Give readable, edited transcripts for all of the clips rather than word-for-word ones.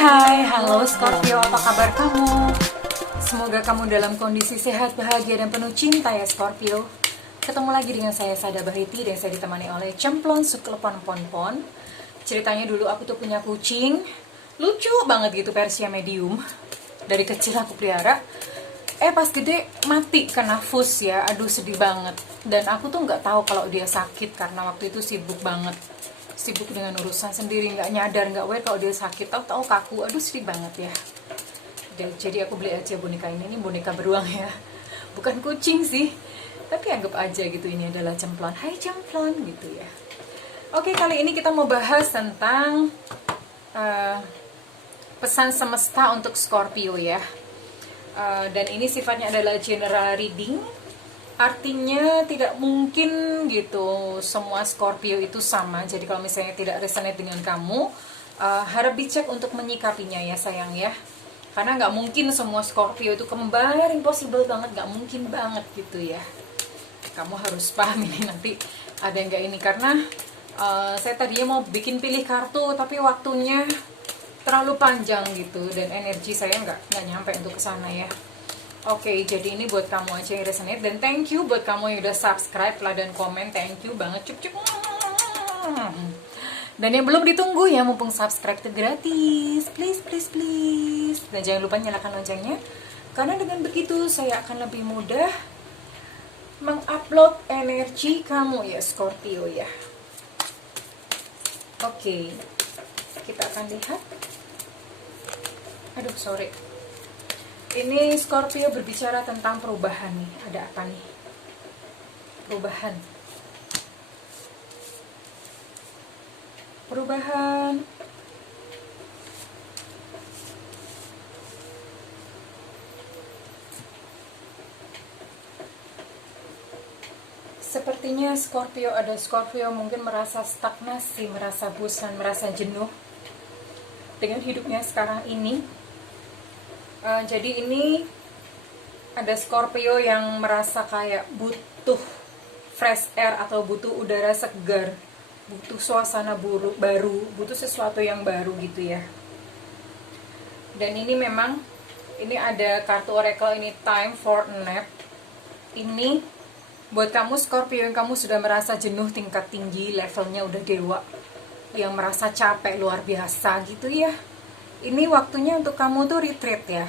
Hai, halo Scorpio, apa kabar kamu? Semoga kamu dalam kondisi sehat, bahagia, dan penuh cinta ya Scorpio. Ketemu lagi dengan saya Sada Bahiti dan saya ditemani oleh Cemplon Suklepon Ponpon. Ceritanya dulu aku tuh punya kucing, lucu banget gitu, Persia medium. Dari kecil aku pelihara. Pas gede mati kena fus ya, aduh sedih banget. Dan aku tuh nggak tahu kalau dia sakit karena waktu itu sibuk banget. Sibuk dengan urusan sendiri, nggak nyadar, nggak aware kalau dia sakit, tahu-tahu kaku, aduh sedih banget ya. Jadi aku beli aja boneka ini boneka beruang ya, bukan kucing sih, tapi anggap aja gitu ini adalah Cemplon. Hai Cemplon gitu ya. Oke, kali ini kita mau bahas tentang pesan semesta untuk Scorpio ya. Dan ini sifatnya adalah general reading. Artinya tidak mungkin gitu semua Scorpio itu sama. Jadi kalau misalnya tidak resonate dengan kamu, harap dicek untuk menyikapinya ya sayang ya. Karena nggak mungkin semua Scorpio itu kembar, impossible banget, nggak mungkin banget gitu ya. Kamu harus paham ini, nanti ada yang nggak ini. Karena saya tadinya mau bikin pilih kartu, tapi waktunya terlalu panjang gitu. Dan energi saya nggak nyampe untuk kesana ya. Oke, jadi ini buat kamu aja yang resonate. Dan thank you buat kamu yang udah subscribe, like, dan komen. Thank you banget, cup-cup. Dan yang belum ditunggu ya, mumpung subscribe itu gratis. Please, please, please. Dan jangan lupa nyalakan loncengnya, karena dengan begitu saya akan lebih mudah mengupload energi kamu ya Scorpio ya. Oke, kita akan lihat. Aduh, sorry. Ini Scorpio berbicara tentang perubahan nih. Ada apa nih? Perubahan. Perubahan. Sepertinya Scorpio, ada Scorpio mungkin merasa stagnasi, merasa bosan, merasa jenuh dengan hidupnya sekarang ini. Jadi ini ada Scorpio yang merasa kayak butuh fresh air atau butuh udara segar, butuh suasana baru, butuh sesuatu yang baru gitu ya. Dan ini memang, ini ada kartu oracle ini, time for a nap. Ini buat kamu Scorpio yang kamu sudah merasa jenuh tingkat tinggi, levelnya udah dewa, yang merasa capek luar biasa gitu ya. Ini waktunya untuk kamu tuh retreat ya.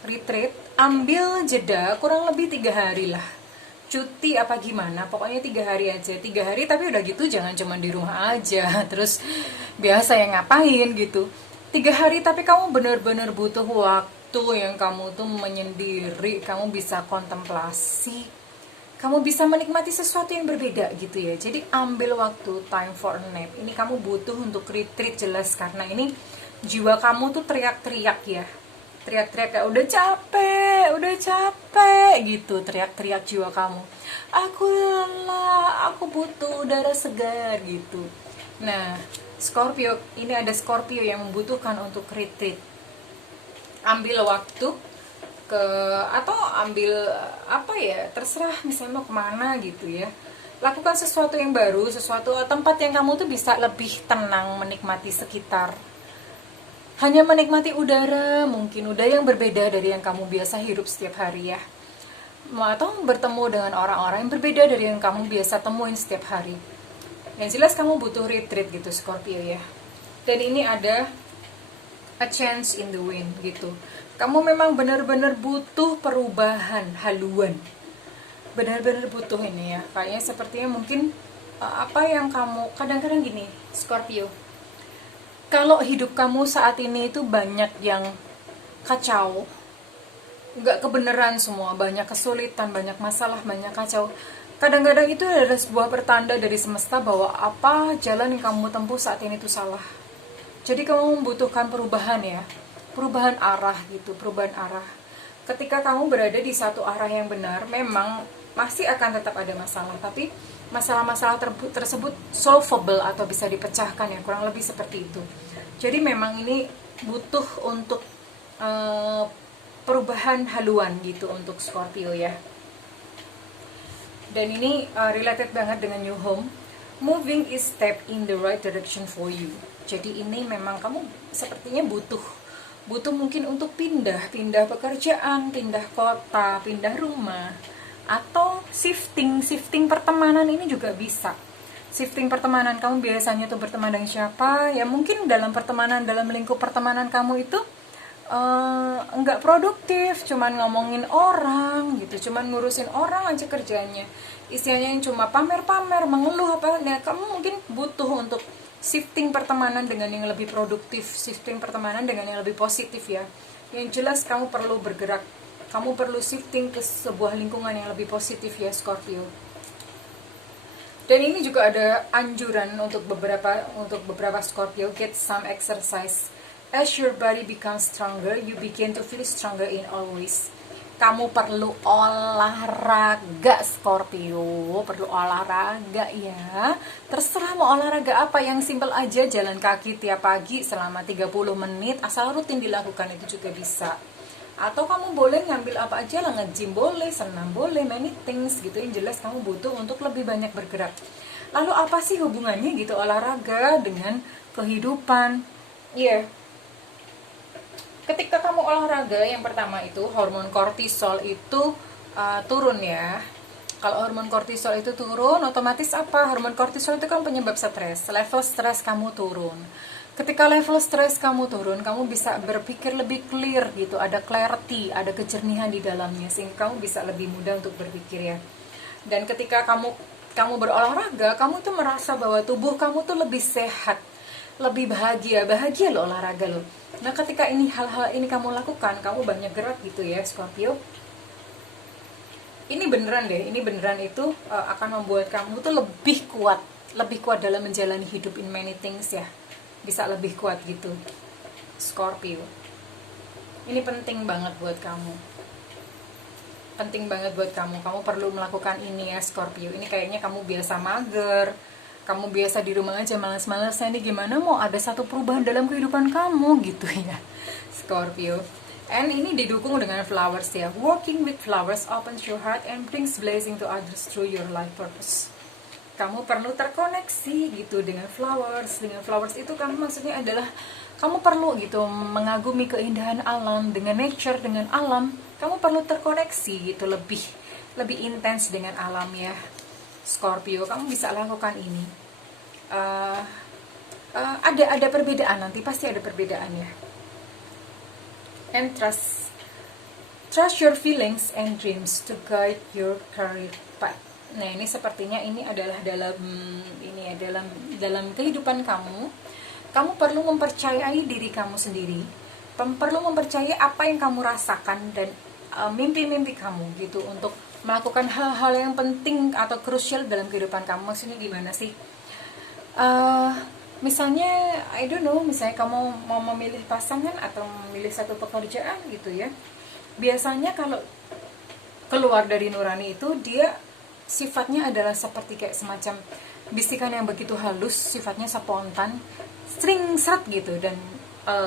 Retreat, ambil jeda kurang lebih 3 hari lah. Cuti apa gimana, pokoknya 3 hari aja. 3 hari tapi udah gitu jangan cuma di rumah aja terus biasa yang ngapain gitu. 3 hari tapi kamu bener-bener butuh waktu yang kamu tuh menyendiri. Kamu bisa kontemplasi, kamu bisa menikmati sesuatu yang berbeda gitu ya. Jadi ambil waktu, time for a nap. Ini kamu butuh untuk retreat jelas, karena ini jiwa kamu tuh teriak-teriak ya. Teriak-teriak kayak udah capek gitu. Teriak-teriak jiwa kamu. Aku lelah, aku butuh udara segar gitu. Nah, Scorpio, ini ada Scorpio yang membutuhkan untuk retreat. Ambil waktu atau ambil apa ya, terserah misalnya mau kemana gitu ya. Lakukan sesuatu yang baru, sesuatu tempat yang kamu tuh bisa lebih tenang, menikmati sekitar. Hanya menikmati udara, mungkin udara yang berbeda dari yang kamu biasa hidup setiap hari ya. Atau bertemu dengan orang-orang yang berbeda dari yang kamu biasa temuin setiap hari. Yang jelas kamu butuh retreat gitu Scorpio ya. Dan ini ada a change in the wind gitu. Kamu memang benar-benar butuh perubahan haluan. Benar-benar butuh ini ya. Kayaknya sepertinya mungkin apa yang kamu, kadang-kadang gini Scorpio, kalau hidup kamu saat ini itu banyak yang kacau, nggak kebenaran semua, banyak kesulitan, banyak masalah, banyak kacau. Kadang-kadang itu adalah sebuah pertanda dari semesta bahwa apa jalan yang kamu tempuh saat ini itu salah. Jadi kamu membutuhkan perubahan ya, perubahan arah gitu, perubahan arah. Ketika kamu berada di satu arah yang benar, memang masih akan tetap ada masalah, tapi masalah-masalah tersebut solvable atau bisa dipecahkan ya, kurang lebih seperti itu. Jadi memang ini butuh untuk perubahan haluan gitu untuk Scorpio ya. Dan ini related banget dengan new home. Moving is step in the right direction for you. Jadi ini memang kamu sepertinya butuh butuh mungkin untuk pindah pekerjaan, pindah kota, pindah rumah, atau shifting pertemanan. Ini juga bisa. Shifting pertemanan, kamu biasanya tuh berteman dengan siapa? Ya mungkin dalam lingkup pertemanan kamu itu enggak produktif, cuman ngomongin orang gitu, cuman ngurusin orang aja kerjanya, istilahnya yang cuma pamer-pamer, mengeluh apa. Nah, kamu mungkin butuh untuk shifting pertemanan dengan yang lebih produktif, shifting pertemanan dengan yang lebih positif ya. Yang jelas kamu perlu bergerak, kamu perlu shifting ke sebuah lingkungan yang lebih positif ya Scorpio. Dan ini juga ada anjuran untuk beberapa Scorpio, get some exercise. As your body becomes stronger, you begin to feel stronger in all ways. Kamu perlu olahraga Scorpio, perlu olahraga ya. Terserah mau olahraga apa, yang simple aja, jalan kaki tiap pagi selama 30 menit, asal rutin dilakukan itu juga bisa. Atau kamu boleh ngambil apa aja lah, nge-gym boleh, senam boleh, many things gitu. Yang jelas kamu butuh untuk lebih banyak bergerak. Lalu apa sih hubungannya gitu olahraga dengan kehidupan? Iya. Ketika kamu olahraga, yang pertama itu hormon kortisol itu turun ya. Kalau hormon kortisol itu turun, otomatis apa? Hormon kortisol itu kan penyebab stres. Level stres kamu turun. Ketika level stres kamu turun, kamu bisa berpikir lebih clear gitu. Ada clarity, ada kejernihan di dalamnya, sehingga kamu bisa lebih mudah untuk berpikir ya. Dan ketika kamu berolahraga, kamu tuh merasa bahwa tubuh kamu tuh lebih sehat, lebih bahagia loh olahraga loh. Nah, ketika hal-hal ini kamu lakukan, kamu banyak gerak gitu ya Scorpio. Ini beneran deh, ini beneran itu akan membuat kamu tuh lebih kuat dalam menjalani hidup in many things ya. Bisa lebih kuat gitu Scorpio. Ini penting banget buat kamu. Kamu perlu melakukan ini ya Scorpio. Ini kayaknya kamu biasa mager, kamu biasa di rumah aja malas-malasan, ini gimana mau ada satu perubahan dalam kehidupan kamu gitu ya Scorpio. And ini didukung dengan flowers ya. Working with flowers opens your heart and brings blessing to others through your life purpose. Kamu perlu terkoneksi gitu dengan flowers. Dengan flowers itu kamu maksudnya adalah kamu perlu gitu mengagumi keindahan alam, dengan nature, dengan alam. Kamu perlu terkoneksi gitu, lebih intens dengan alam ya Scorpio. Kamu bisa lakukan ini. Ada perbedaan, nanti pasti ada perbedaan ya. And trust your feelings and dreams to guide your career path. Nah, ini sepertinya ini adalah dalam kehidupan kamu. Kamu perlu mempercayai diri kamu sendiri, perlu mempercayai apa yang kamu rasakan dan mimpi-mimpi kamu gitu, untuk melakukan hal-hal yang penting atau krusial dalam kehidupan kamu. Maksudnya gimana sih? Misalnya, I don't know, misalnya kamu mau memilih pasangan atau memilih satu pekerjaan gitu ya. Biasanya kalau keluar dari nurani itu, dia sifatnya adalah seperti kayak semacam bisikan yang begitu halus, sifatnya spontan, sering seret gitu. Dan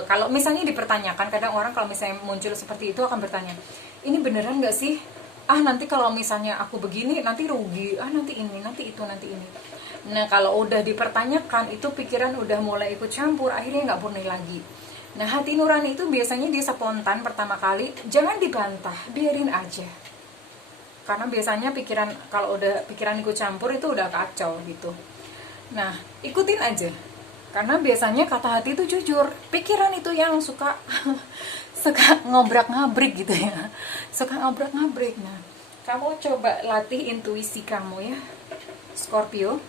kalau misalnya dipertanyakan, kadang orang kalau misalnya muncul seperti itu akan bertanya, ini beneran gak sih? Nanti kalau misalnya aku begini nanti rugi, nanti ini, nanti itu, nanti ini. Nah, kalau udah dipertanyakan, itu pikiran udah mulai ikut campur, akhirnya nggak murni lagi. Nah, hati nurani itu biasanya dia spontan pertama kali, jangan dibantah, biarin aja. Karena biasanya kalau udah pikiran ikut campur itu udah kacau gitu. Nah, ikutin aja. Karena biasanya kata hati itu jujur, pikiran itu yang suka ngobrak-ngabrik gitu ya. Suka ngobrak-ngabrik. Nah, kamu coba latih intuisi kamu ya Scorpio.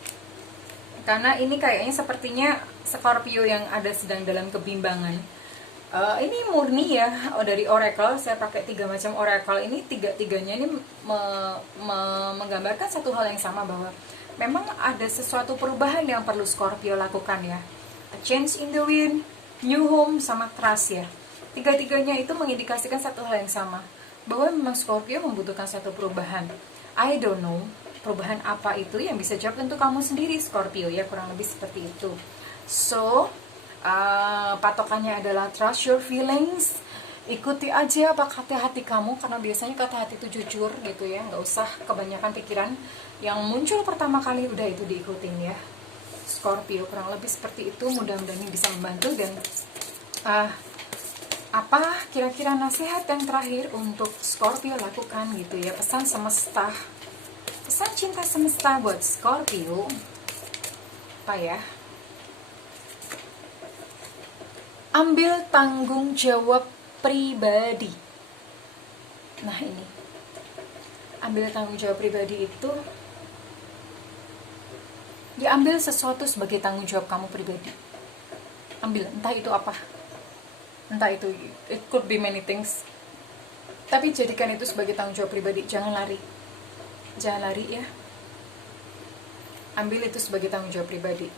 Karena ini kayaknya sepertinya Scorpio yang sedang dalam kebimbangan. Ini murni ya, dari oracle. Saya pakai 3 macam oracle. Ini tiga-tiganya ini menggambarkan satu hal yang sama, bahwa memang ada sesuatu perubahan yang perlu Scorpio lakukan ya. A change in the wind, new home, sama trust ya. Tiga-tiganya itu mengindikasikan satu hal yang sama, bahwa memang Scorpio membutuhkan satu perubahan. I don't know perubahan apa itu, yang bisa jawab tentu kamu sendiri Scorpio ya, kurang lebih seperti itu. So patokannya adalah trust your feelings, ikuti aja apa kata hati kamu, karena biasanya kata hati itu jujur gitu ya. Nggak usah kebanyakan pikiran, yang muncul pertama kali udah itu diikutin ya Scorpio. Kurang lebih seperti itu, mudah-mudahan ini bisa membantu. Dan Apa kira-kira nasihat yang terakhir untuk Scorpio lakukan gitu ya, pesan semesta, pesan cinta semesta buat Scorpio apa ya? Ambil tanggung jawab pribadi. Nah ini, ambil tanggung jawab pribadi itu ya, ambil sesuatu sebagai tanggung jawab kamu pribadi. Ambil, entah itu apa, entah itu, it could be many things, tapi jadikan itu sebagai tanggung jawab pribadi. Jangan lari ya, ambil itu sebagai tanggung jawab pribadi.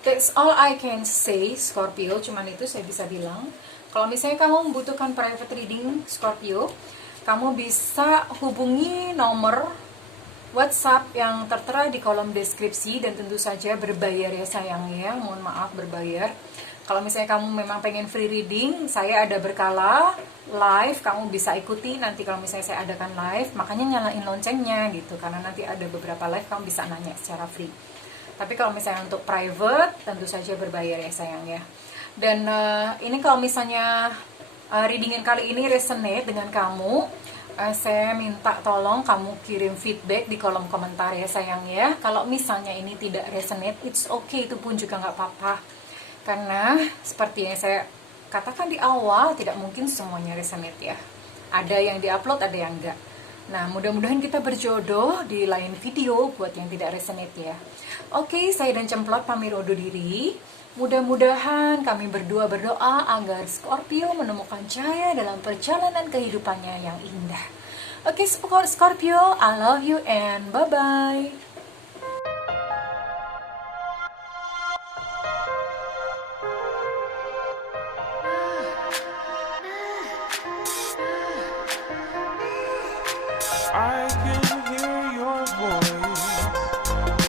That's all I can say, Scorpio. Cuman itu saya bisa bilang. Kalau misalnya kamu membutuhkan private reading, Scorpio, kamu bisa hubungi nomor WhatsApp yang tertera di kolom deskripsi, dan tentu saja berbayar ya sayang ya, mohon maaf berbayar. Kalau misalnya kamu memang pengen free reading, saya ada berkala live, kamu bisa ikuti nanti kalau misalnya saya adakan live, makanya nyalain loncengnya gitu, karena nanti ada beberapa live kamu bisa nanya secara free. Tapi kalau misalnya untuk private, tentu saja berbayar ya sayang ya. Dan ini kalau misalnya readingan kali ini resonate dengan kamu, saya minta tolong kamu kirim feedback di kolom komentar ya sayang ya. Kalau misalnya ini tidak resonate, it's okay, itu pun juga nggak apa-apa. Karena seperti yang saya katakan di awal, tidak mungkin semuanya resonate ya. Ada yang diupload, ada yang enggak. Nah, mudah-mudahan kita berjodoh di lain video buat yang tidak resonate ya. Oke, saya dan Cemplot pamit undur diri. Mudah-mudahan kami berdua berdoa agar Scorpio menemukan cahaya dalam perjalanan kehidupannya yang indah. Oke, Scorpio, I love you and bye-bye. I can